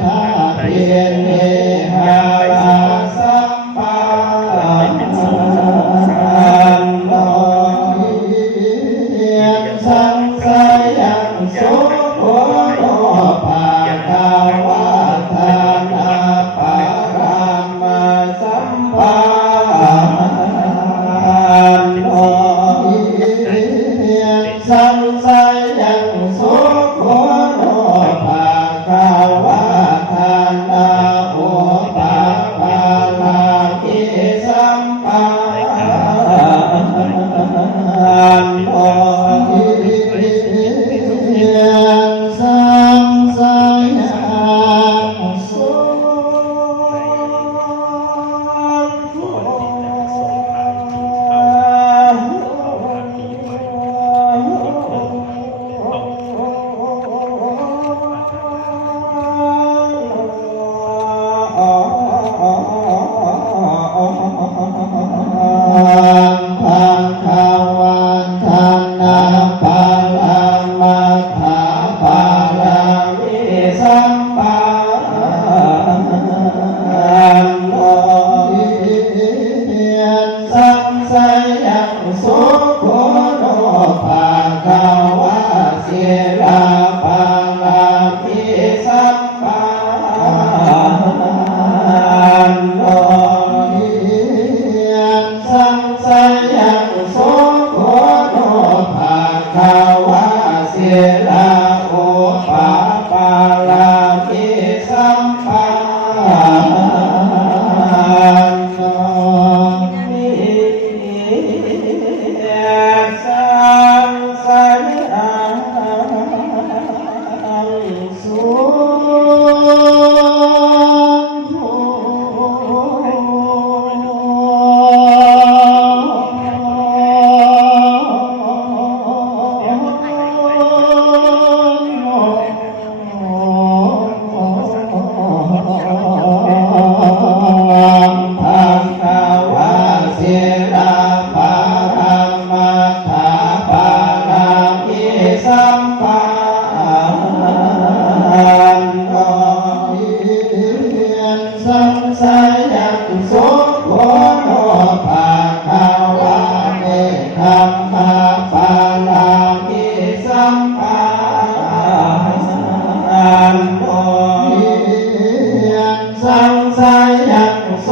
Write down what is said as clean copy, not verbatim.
ธาเทเนหาสัมปันโนสังสายังโสโภโนภาคาวะทานาปะรามาสัมปันโนสังสายังโสโภโนภาคาวะทานาโอปะปารามิสัมปันโนสังสายังโสพังคาวันทานาปารามาถาปารามิสัมปันโนสังสายังโสโภโนภาคาวะเสราปารามิสัมปันโนสังสายังโสโภโนภาคาวะเสราโอปะปารามิสัมปันโนสังสายังโสพังคาวะเสราปารามาถาปารามิสัมปันโนสังสายังโสโภโนภาคาวะเนธัมมาปารามิสัมปันโนสังสายังโส